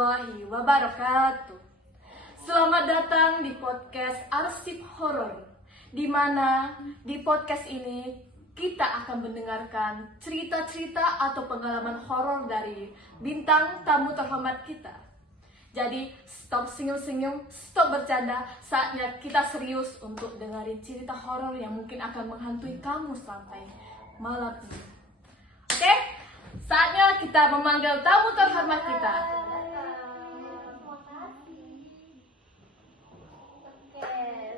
warahmatullahi wabarakatuh. Selamat datang di podcast Arsip Horor, di mana di podcast ini kita akan mendengarkan cerita-cerita atau pengalaman horor dari bintang tamu terhormat kita. Jadi stop senyum-senyum, stop bercanda, saatnya kita serius untuk dengerin cerita horor yang mungkin akan menghantui kamu sampai malam ini. Oke? Saatnya kita memanggil tamu terhormat kita.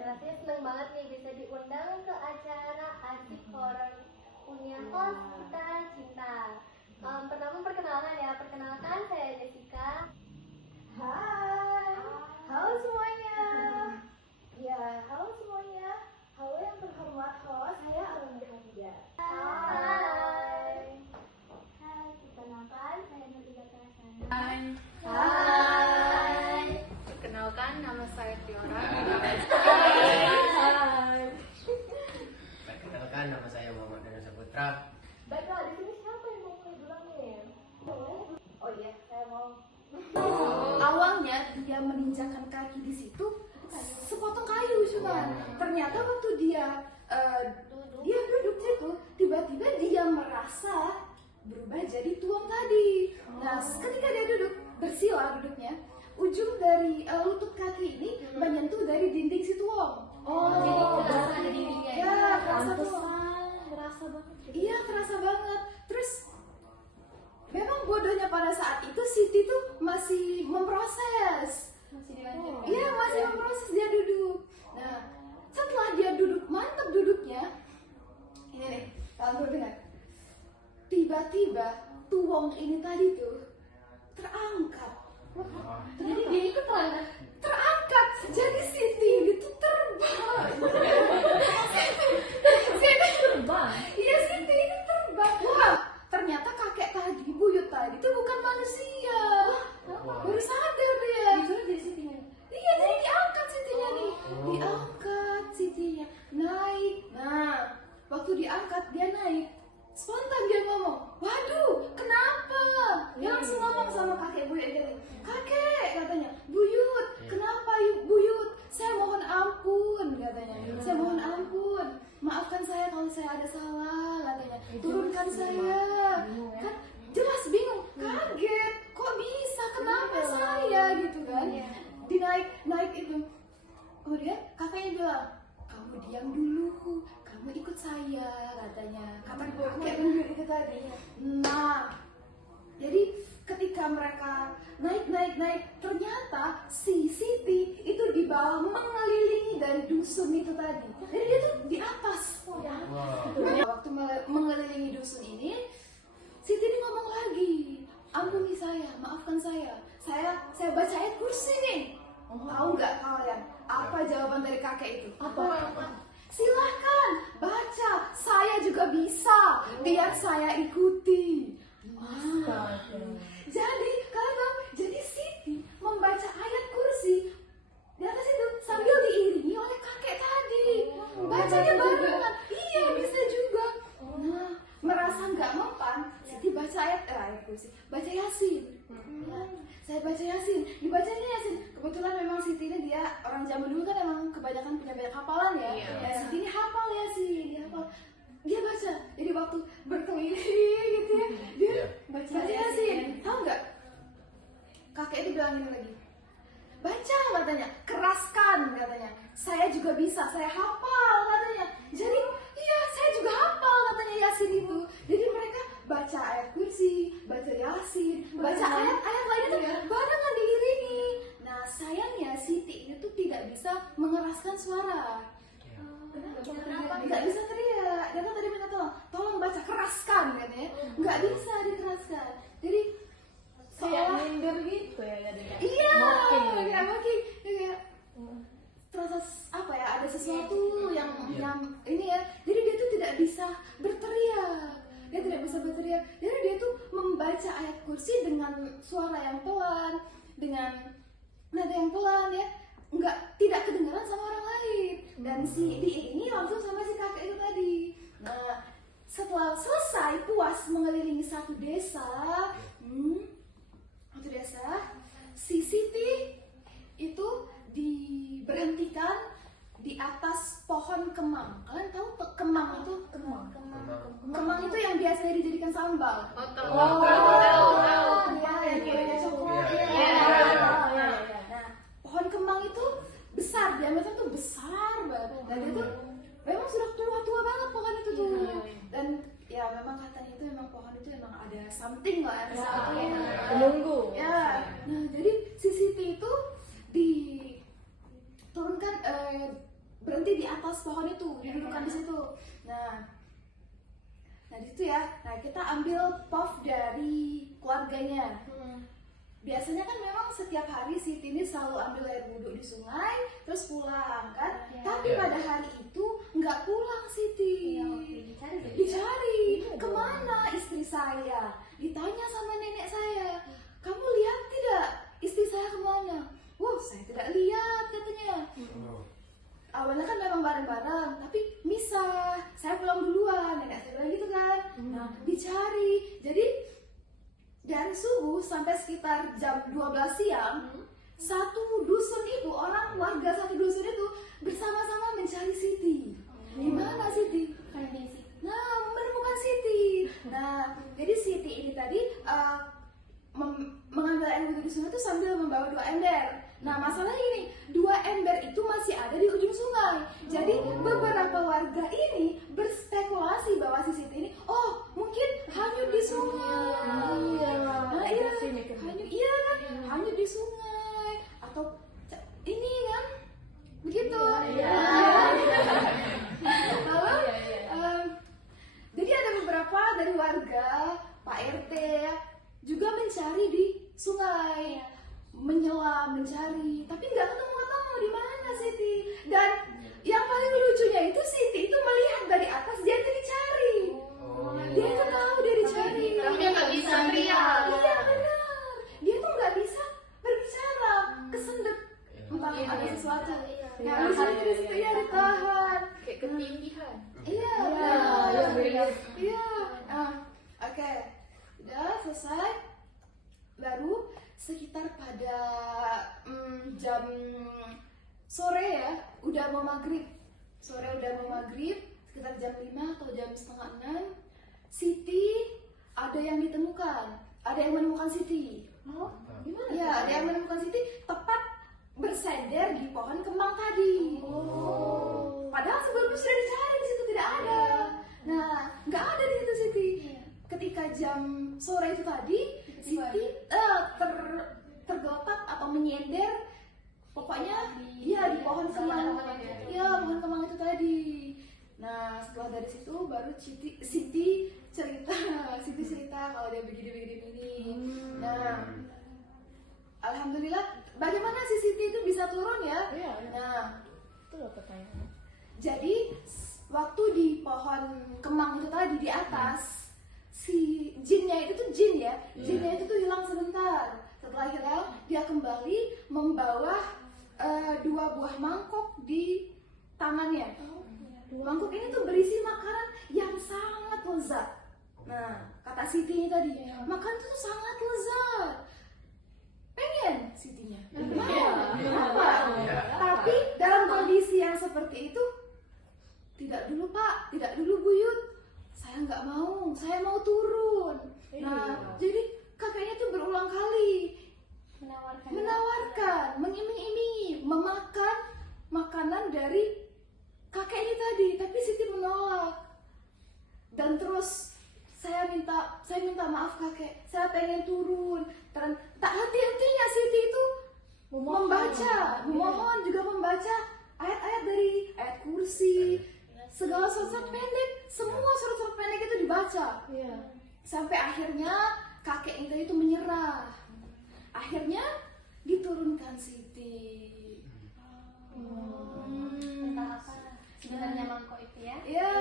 Berarti seneng banget nih bisa diundang ke acara Arsip Horor punya host kita Cinta. Pertama perkenalan ya, perkenalkan saya Jessica. Hai, halo semuanya. Ya, halo semuanya. Halo yang terhormat host, saya Arunda Hamida. Hai. Hai, perkenalkan saya Nurida Prasana. Hai. Perkenalkan, nama saya Fiora. Hai. Perkenalkan, nama saya Muhammad Dana Saputra. Baiklah, di sini siapa yang mau mulai duluan nih? Oh iya, saya mau. Awalnya dia menginjakan kaki di situ sepotong kayu cuma ternyata waktu dia duduk situ tiba-tiba dia merasa berubah jadi tuang tadi. Nah ketika dia duduk bersila duduknya, ujung dari lutut kaki ini menyentuh dari dinding si tuang. Jadi kerasa ada dindingnya. Ya kerasa tuh. Kerasa banget. Iya kerasa banget. Terus memang bodohnya pada saat itu Siti tuh masih memproses. Masih dilanjut. Iya masih memproses dia duduk. Nah setelah dia duduk mantap duduknya, ini nih kalian dengar. Tiba-tiba tuang ini tadi tuh terangkat. Jadi dia ikut lah. Terangkat. Jadi Siti ini tuh terbang. Siti Terbang. Iya Siti ini terbang. Wah ternyata kakek tadi, buyut tadi itu bukan manusia. Baru sadar dia. Disuruh jadi Sitinya. Iya jadi diangkat Sitinya nih. Diangkat Sitinya. Naik. Nah waktu diangkat dia naik. Spontan dia ngomong, waduh kenapa? Dia langsung ngomong sama kakek buyut dia. Kakek katanya, buyut kenapa yuk buyut? Saya mohon ampun katanya. Saya mohon ampun. Maafkan saya kalau saya ada salah katanya. Turunkan saya. Kan jelas bingung, kaget. Kok bisa? Kenapa saya gitu kan? Naik itu. Kemudian kakeknya bilang, kamu diam dulu. Kamu ikut saya katanya. Kata kakek buyut itu tadi. Nah, jadi ketika mereka naik, ternyata si Siti itu dibawa mengelilingi dari dusun itu tadi. Jadi dia tuh di atas. Waktu mengelilingi dusun ini, Siti ini ngomong lagi, ampuni saya, maafkan saya. Saya baca ayat kursi nih. Tahu nggak kalian apa jawaban dari kakek itu? Apa? Silahkan baca, saya juga bisa. Biar saya ikuti. Jadi kalian tahu, jadi Siti membaca ayat kursi di atas itu sambil diiringi oleh kakek tadi. Bacanya barengan. Iya bisa juga. Nah merasa nggak mempan, Siti baca ayat kursi, baca Yasin. Saya baca Yasin, dibacanya Yasin. Kebetulan memang Siti ini dia orang zaman dulu kan emang kebanyakan punya banyak hafalan ya. Nah, Siti ini hafal Yasin, dia hafal. Dia baca, jadi waktu berkeliling gitu ya, dia baca Yasin. Tahu nggak? Kakek itu bilang ini lagi, baca katanya, keraskan katanya. Saya juga bisa, saya hafal katanya. Jadi iya saya juga hafal katanya Yasin itu. Jadi mereka baca ayat kursi, baca Yasin, baca ayat-ayat lainnya tuh barengan diiringi. Nah sayangnya Siti ini tuh tidak bisa mengeraskan suara. Kenapa? Nggak bisa teriak. Dia kan tadi minta tolong baca keraskan katanya. Nggak bisa dikeraskan. Jadi Kayak minder gitu ya jadinya. iya, Mocking. kayak mocking. Kayak terasa apa ya? Ada sesuatu yang ini ya. Jadi dia tuh tidak bisa berteriak. Dia tidak bisa berteriak. Jadi dia tuh membaca ayat kursi dengan suara yang pelan, dengan nada yang pelan ya. Tidak kedengaran sama orang lain. Dan si diiringi langsung sama si kakek itu tadi. Nah, setelah selesai puas mengelilingi satu desa, si Siti itu diberhentikan di atas pohon kemang. Kalian tahu kemang itu? Kemang itu yang biasanya dijadikan sambal. Oh, tahu. Nah, pohon kemang itu besar, diameternya tuh besar banget. Dan itu memang sudah tua banget pohon itu tuh. Dan ya memang katanya itu memang pohon itu memang ada something lah ya. Menunggu. Ya. Nah, jadi si Siti itu diturunkan berhenti di atas pohon itu, didudukan di situ. Nah di situ ya. Nah, kita ambil puff dari keluarganya. Biasanya kan memang setiap hari Siti ini selalu ambil air wudhu di sungai, terus pulang kan. Tapi pada hari itu nggak pulang Siti. Dicari kemana istri saya. Ditanya sama nenek saya, kamu lihat tidak istri saya kemana? Wah, saya tidak lihat katanya. Awalnya kan memang bareng-bareng, tapi misah. Saya pulang duluan, nenek saya bilang gitu kan. Nah, dicari. Jadi dari subuh sampai sekitar jam 12 siang, satu dusun itu, warga satu dusun itu bersama-sama mencari Siti. Di mana Siti? Nah, menemukan Siti. Nah, jadi Siti ini tadi mengambil air wudhu di sungai itu sambil membawa 2 ember. Nah, masalahnya ini 2 ember itu masih ada di ujung sungai. Jadi beberapa warga ini berspekulasi bahwa si Siti ini, oh mungkin hanyut di sungai. Hanyut di sungai atau ini kan, begitu. Lalu, jadi ada beberapa dari warga, Pak RT juga mencari di sungai. Menyelam, mencari, tapi nggak ketemu di mana Siti. Dan yang paling lucunya itu Siti itu melihat dari atas dia itu dicari. Dia itu tahu dia dicari. Tapi dia nggak bisa teriak. Iya benar. Dia tuh nggak bisa berbicara, kesendet. Entah ada sesuatu. Nah, di situ ya ditahan. Kayak ketindihan. Iya. Iya. Oke. Udah selesai. Baru sekitar pada jam sore ya, udah mau maghrib, sekitar jam 5 atau jam setengah 6, Siti ada yang menemukan Siti. Gimana? Ya, ada yang menemukan Siti tepat bersender di pohon kemang tadi. Padahal sebelumnya sudah dicari di situ tidak ada. Nah, nggak ada di situ Siti. Ketika jam sore itu tadi, Siti tergeletak atau menyender, pokoknya di pohon kemang. Ya, pohon kemang itu tadi. Nah, setelah dari situ baru Siti cerita kalau dia begini. Nah, alhamdulillah, bagaimana si Siti itu bisa turun ya? Nah, itu loh pertanyaan. jadi waktu di pohon kemang itu tadi di atas, si jinnya itu tuh hilang sebentar. Setelah hilang, dia kembali membawa 2 buah mangkok di tangannya. Mangkok ini tuh berisi makanan yang sangat lezat. Nah, kata Siti ini tadi, makan itu sangat lezat. Pengen Sitinya. Kenapa? Tapi dalam kondisi yang seperti itu, tidak dulu Pak, tidak dulu Buyut. Saya nggak mau, saya mau turun. Nah, jadi kakeknya tuh berulang kali menawarkan, mengiming-imingi, memakan makanan dari kakek ini tadi, tapi Siti menolak. Dan terus saya minta maaf kakek, saya pengen turun. Dan tak henti-hentinya Siti itu memohon juga membaca ayat-ayat dari ayat kursi, segala surat pendek, semua surat pendek itu dibaca. Sampai akhirnya kakek itu menyerah. Akhirnya diturunkan Siti. Entah apa sebenarnya mangkok itu ya. Ya,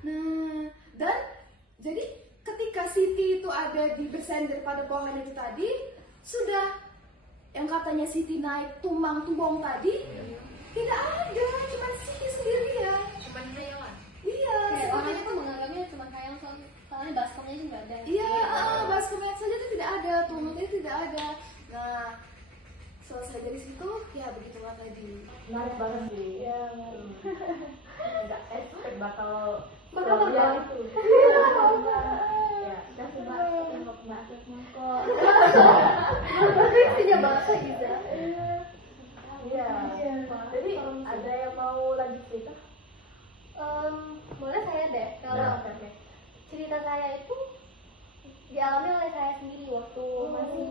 nah, dan jadi ketika Siti itu ada di bersender pada pohon itu tadi, sudah yang katanya Siti naik tumang-tubong tadi, tidak ada, cuma Siti sendirian. Cuman khayalan. Iya, Kayak orang itu menganggapnya cuma khayal, soalnya baskomnya itu nggak ada. iya, baskomnya saja itu tidak ada, tumangnya tidak ada. Nah, selesai dari situ ya begitulah tadi. Menarik banget sih. Ya, Nggak expect bakal bakal ya terbang. itu. Ya, Udah coba coba. tengok banget kok. Tapi punya bahasa juga. Iya. Jadi ada yang mau lanjut cerita? Boleh saya deh kalau Ya. cerita saya itu dialami oleh saya sendiri waktu masih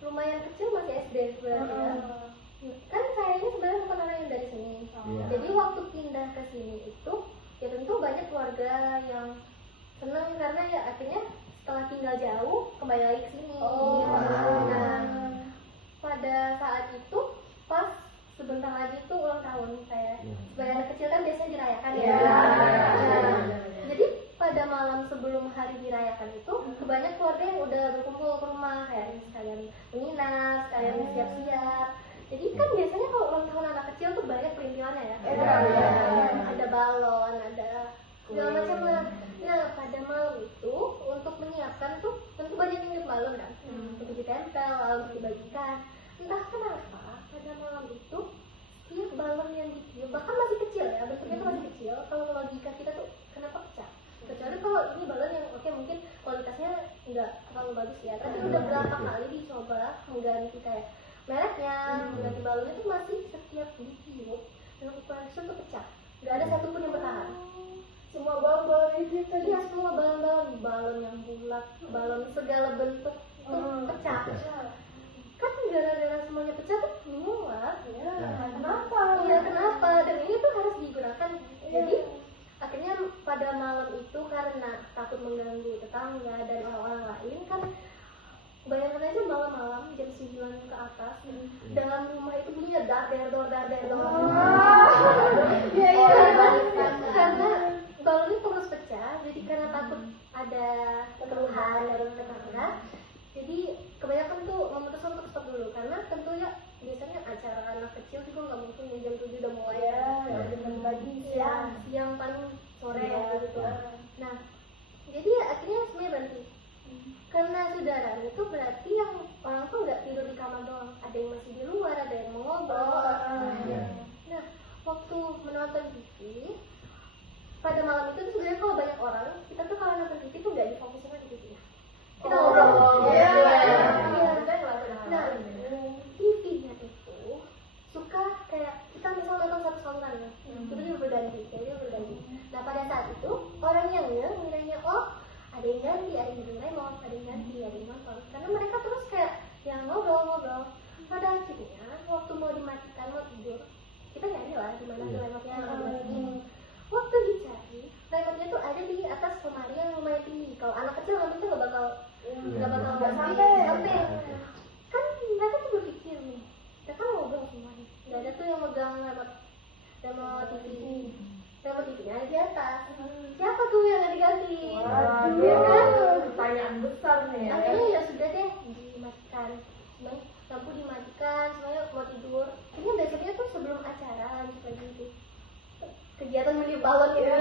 lumayan kecil, masih SD sebenarnya. Kan saya ini sebenarnya bukan orang yang dari sini. Iya. Jadi waktu pindah ke sini itu ya tentu banyak keluarga yang senang karena ya akhirnya setelah tinggal jauh kembali lagi ke sini. Nah, pada saat itu pas sebentar lagi itu ulang tahun saya. Sebagai anak kecil kan biasanya dirayakan ya. Nah, jadi pada malam sebelum hari dirayakan itu kebanyak keluarga yang udah berkumpul ke rumah kayak sekalian menginap, sekalian siap-siap. Jadi kan biasanya kalau ulang tahun anak kecil tuh banyak perintilannya ya. Ada balon, ada segala macam lah. Nah pada malam itu untuk menyiapkan tuh tentu banyak yang balon kan, untuk ditempel, lalu dibagikan. Entah kenapa pada malam itu tiap balon yang ditiup bahkan masih kecil ya, bentuknya tuh masih kecil. Kalau logika kita tuh kenapa pecah? Kecuali kalau ini balon yang oke mungkin kualitasnya nggak terlalu bagus ya, tapi udah berapa kali dicoba mengganti kayak mereknya, mengganti balonnya tuh masih setiap ditiup dengan ukuran kecil tuh pecah, nggak ada satupun yang bertahan. Semua balon itu tadi. Iya semua balon yang bulat, balon segala bentuk tuh pecah. Kan gara-gara semuanya pecah tuh bingung lah. Kenapa? Iya kenapa? Dan ini tuh harus digunakan. Jadi akhirnya pada malam itu karena takut mengganggu tetangga dan orang-orang lain kan bayangkan aja malam-malam jam 9 ke atas dalam rumah itu bunyinya dar der dor. Karena balonnya terus pecah, jadi karena takut ada keluhan dari tetangga, jadi kebanyakan tuh memutuskan untuk stop dulu karena tentunya biasanya acara anak kecil juga nggak mungkin ya jam 7 udah mulai Dengan pagi siang paling sore gitu. Nah jadi ya akhirnya semuanya berhenti karena saudara itu berarti yang orang tuh nggak tidur di kamar doang, ada yang masih di luar, ada yang mau ngobrol. Nah waktu menonton TV pada malam itu tuh sebenarnya kalau banyak orang kita tuh kalau nonton TV tuh nggak difokusin lagi TV-nya, kita ngobrol. Nah TV-nya itu suka kayak kita misalnya nonton satu saluran ya, itu dia berganti. Nah pada saat itu orang yang ngiranya oh ada yang ganti, ada yang remote, ada yang ganti, ada yang nonton, karena mereka terus kayak yang ngobrol. Pada akhirnya waktu mau dimatikan mau tidur kita nyari lah di mana remote-nya dimatiin. Waktu dicari remote-nya tuh ada di atas lemari yang lumayan tinggi. Kalau anak kecil ngambilnya nggak bakal sampai. Kan mereka tuh berpikir nih, kita kan ngobrol semua nih, nggak ada tuh yang megang remote TV. Remote TV-nya ada di atas. Siapa tuh yang nggak diganti? Iya kan? Pertanyaan besar nih. Akhirnya ya sudah deh dimatikan. Lampu dimatikan, semuanya mau tidur. Akhirnya besoknya tuh sebelum acara lanjut lagi itu kegiatan meniup balon gitu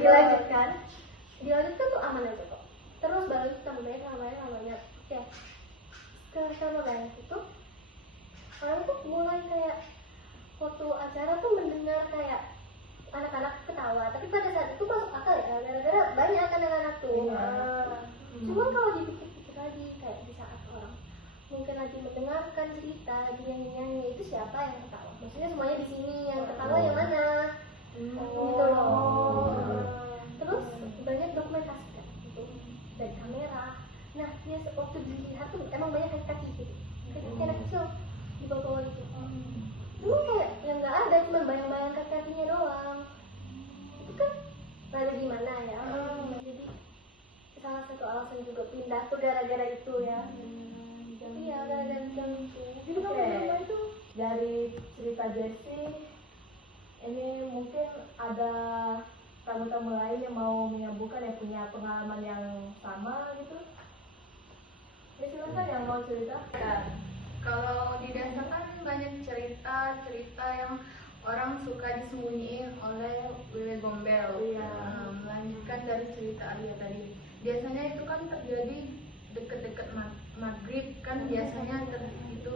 dilanjutkan tuh aman aja kok. Terus balon kita banyak. Oke. Sama banyak itu orang tuh mulai kayak waktu acara tuh mendengar kayak anak-anak ketawa, tapi pada saat itu masuk akal ya, gara-gara banyak anak-anak tuh. Cuma kalau dipikir-pikir lagi kayak di saat orang mungkin lagi mendengarkan cerita dia nyanyi itu siapa yang ketawa? Maksudnya semuanya di sini yang ketawa yang mana? Gitu loh. Terus banyak dokumentasi kan gitu dari kamera. Nah dia waktu dilihat tuh emang banyak kaki gitu, kaki anak kecil di bawah itu. Cuma kayak yang nggak ada, cuma bayang-bayang kakinya doang. Itu kan rada gimana ya? Jadi salah satu alasan juga pindah tuh gara-gara itu ya. Tapi ya gara-gara itu. Jadi kamu itu dari cerita Jessie ini mungkin ada tamu-tamu lain yang mau menyambungkan yang punya pengalaman yang sama gitu. Ya silakan yang mau cerita. Kalau di desa kan banyak cerita yang orang suka disembunyiin oleh Wewe Gombel. Melanjutkan dari cerita Alia tadi. Biasanya itu kan terjadi deket-deket maghrib kan biasanya itu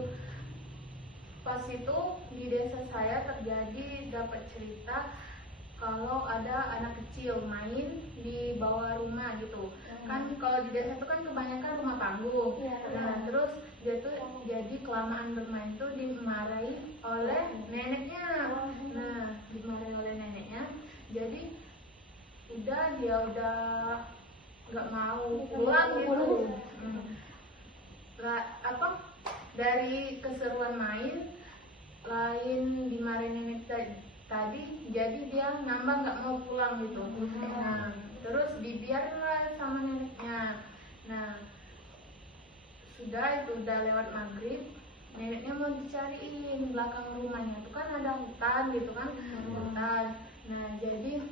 pas itu di desa saya terjadi dapat cerita kalau ada anak kecil main di bawah rumah gitu. Kan kalau di desa itu kan kebanyakan rumah panggung. Nah, terus dia tuh jadi kelamaan bermain tuh dimarahi oleh neneknya. Nah, dimarahi oleh neneknya. Jadi dia udah nggak mau pulang gitu. Dari keseruan main lain dimarahin nenek tadi, jadi dia nambah nggak mau pulang gitu. Nah, terus dibiarlah sama neneknya. Nah, udah lewat maghrib, neneknya mau dicariin belakang rumahnya tuh kan ada hutan gitu kan, hutan. Nah, jadi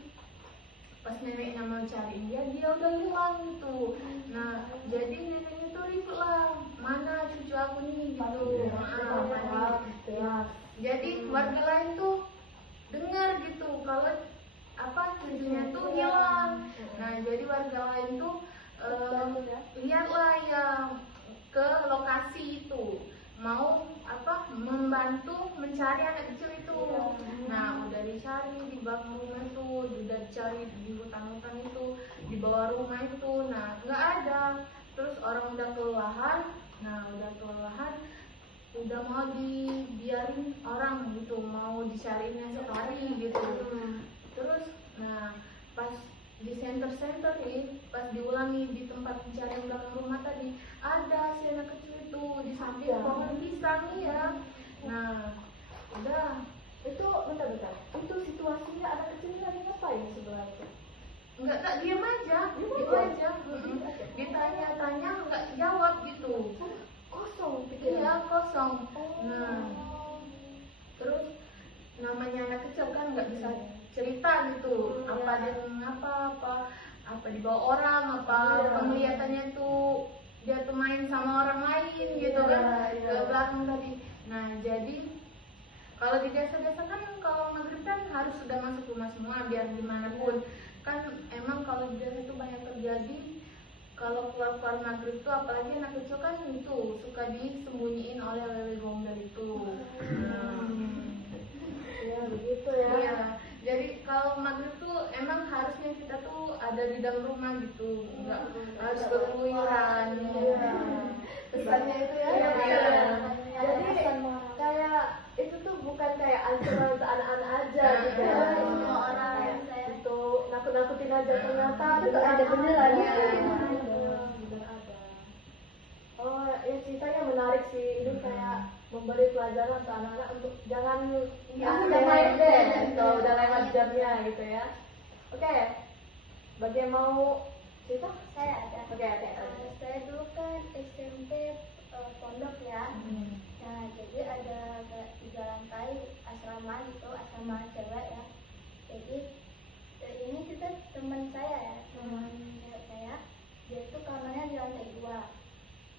pas neneknya mau cariin dia udah pulang gitu. Nah, jadi neneknya tuh ribut lah, mana cucu aku nih gitu. Jadi warga lain tuh dengar gitu kalau cucunya tuh hilang. Nah, jadi warga lain tuh lihatlah yang ke lokasi itu, mau membantu mencari anak kecil itu. Nah, udah dicari di belakang rumah itu, udah dicari di hutan-hutan itu, di bawah rumah itu. Nah, nggak ada. Terus orang udah kelelahan. Nah, udah mau dibiarin orang gitu, mau dicariin esok hari gitu. Terus nah pas di center nih, pas diulangi di tempat pencarian belakang rumah tadi, ada si anak kecil itu di samping pohon pisang ya. Nah, udah Itu bentar. Itu situasinya anak kecil lagi ngapain sebelah itu? nggak tak diam aja. Ditanya-tanya nggak jawab gitu. Kosong Iya, kosong. Nah, terus namanya anak kecil kan nggak bisa cerita gitu. Apa dia apa dibawa orang, penglihatannya tuh dia tuh main sama orang lain gitu kan, ke belakang tadi. Nah, jadi kalau di desa-desa kan kalau maghrib kan harus sudah masuk rumah semua biar gimana pun. Kan emang kalau di desa itu banyak terjadi kalau keluar maghrib tuh, apalagi anak kecil kan itu suka disembunyiin oleh wewe gombel itu. Ya begitu ya. Iya. Jadi kalau maghrib tuh emang harusnya kita tuh ada di dalam rumah gitu, nggak harus berkeluyuran. Pesannya itu ya. Iya. Jadi kayak itu tuh bukan kayak ancaman untuk anak-anak aja gitu ya. Semua orang Untuk nakut-nakutin aja, ternyata ada beneran. Bener ada. Oh ya, ceritanya menarik sih. Ini kayak memberi pelajaran ke anak-anak untuk jangan udah main deh, gitu, udah lewat jamnya gitu ya. Oke, bagi yang mau cerita? Saya ada. Oke. Saya dulu kan SMP pondok ya. Nah, jadi ada 3 lantai asrama gitu, asrama cewek ya. Jadi ini kita teman saya, dia itu kamarnya di lantai 2.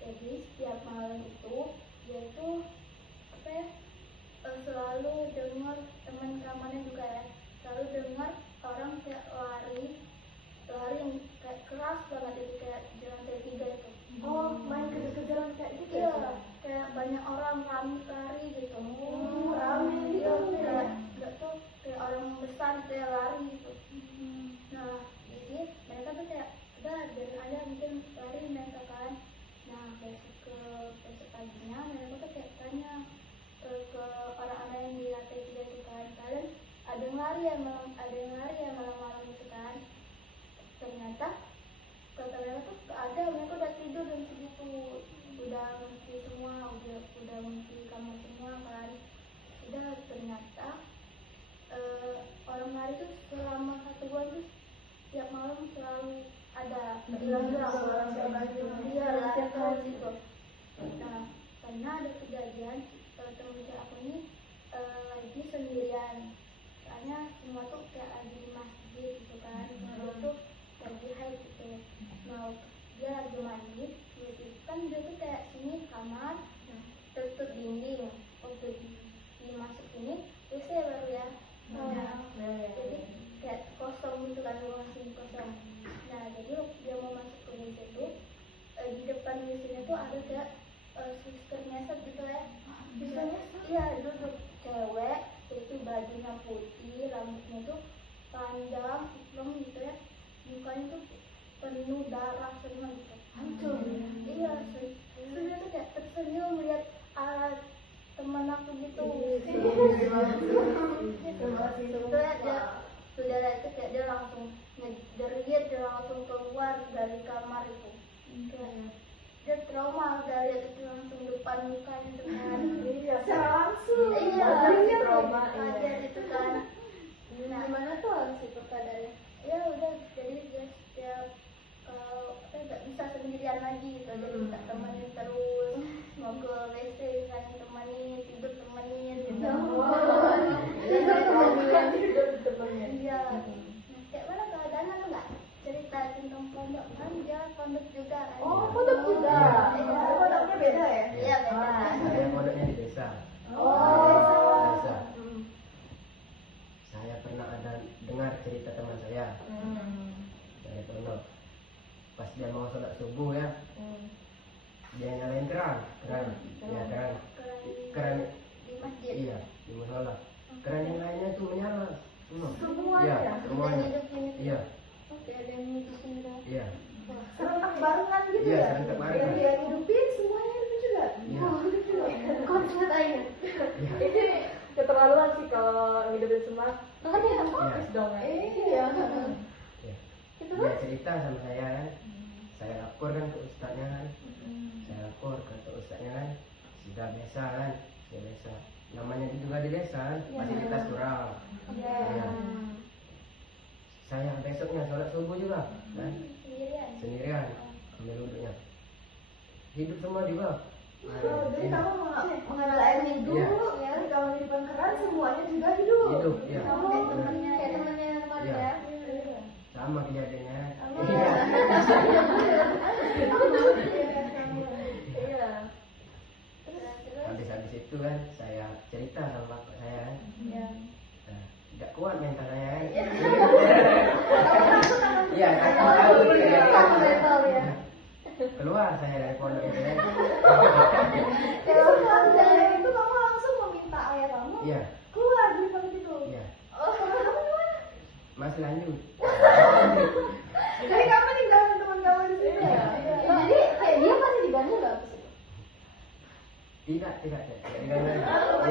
Jadi setiap malam itu dia itu selalu dengar, teman kamarnya juga ya, selalu dengar orang kayak lari kayak keras banget itu, kayak di lantai 3 itu. Oh, main kejar-kejaran kayak gitu Iya, ya? kayak banyak orang lari gitu. Rame gitu. Enggak tuh kayak orang besar kayak lari gitu. Nah, jadi mereka tuh kayak udah biarin aja mungkin lari mereka kan. Nah, besok paginya mereka tuh kayak tanya ke para anak yang di lantai 3 itu kan, kalian ada yang lari ya malam-malam itu kan. Ternyata kata mereka tuh gak ada, mereka udah tidur dan segitu, udah ngunci semua, udah ngunci kamar semua kan. Udah ternyata orang lari tuh selama 1 bulan tuh tiap malam selalu ada dia lari terus gitu. Nah, karena ada kejadian teman aku ini lagi sendirian, soalnya semua tuh kayak lagi di masjid gitu kan, dia tuh lagi haid gitu. Nah, dia lagi mandi, kan dia tuh kayak sini kamar, tertutup dinding, waktu dimasuk ini WC baru ya. Jadi kayak kosong gitu kan, ruang sini kosong. Nah, jadi dia mau masuk ke WC itu, di depan WC-nya tuh ada kayak suster ngesot gitu ya. Iya, panjang, hitam gitu ya. Mukanya tuh penuh darah semua gitu. Hancur. Iya, saya tuh kayak tersenyum melihat teman aku gitu. Setelah saudara itu kayak dia langsung ngejerit, dia langsung keluar dari kamar itu. Kayak dia trauma, udah lihat itu langsung depan mukanya dengan Iya, secara langsung. iya, Bener trauma. kaget itu kan. Nah, Gimana tuh si perkadaannya? ya udah, jadi dia setiap nggak bisa sendirian lagi gitu, jadi minta temenin terus, mau ke WC saya temenin, tidur temenin gitu. Iya. Nah, kayak mana keadaannya tuh nggak cerita tentang pondok kan, dia pondok juga kan. Oh, pondok juga. Iya. Pondoknya beda ya? Iya, beda. Saya pondoknya di desa. Oh. Desa. Saya pernah ada dengar cerita teman saya dari pondok. Pas dia mau sholat subuh ya, dia nyalain keran, ya keran Di masjid. iya di musola. Keran yang lainnya tuh menyala semua. Semuanya? Iya, Dan semuanya. hidupin itu. Iya, Oke, ada yang hidupin juga. iya, Serentak barengan gitu Iya, ya? serentak barengan. Yang dia hidupin, semuanya hidupin juga? iya, Kok ceritain? iya. Ini keterlaluan sih kalau hidupin semua. Makanya Iya. Dong, Iya. Ya. Dia cerita sama saya kan, saya lapor kan ke ustadznya kan, saya lapor ke ustadznya kan, sudah biasa kan, sudah biasa. Namanya juga di desa kan, fasilitas kurang. Iya. Ya. Saya besoknya sholat subuh juga kan, Sendirian. sendirian ambil wudhunya, hidup semua juga. Oh, jadi kamu mengambil air wudhu, Iya. ya, kamu di depan keran, semuanya juga hidup. Hidup, iya. Kamu kayak temennya keluarga. Iya. Sama kejadiannya. Iya. Iya. Habis itu kan saya cerita sama bapak saya kan. Iya. Nah, tidak kuat mental saya kan. Iya. Iya, takut Iya, takut. mental ya. Keluar saya dari pondok itu kan. Kalau dari itu kamu langsung meminta ayah kamu Iya, keluar dari pondok itu. iya. Oh, kamu gimana? Masih lanjut. Jadi kamu ninggalin teman kamu di sini ya? Jadi kayak dia masih diganggu nggak? Tidak. Iya, tidak. Oh,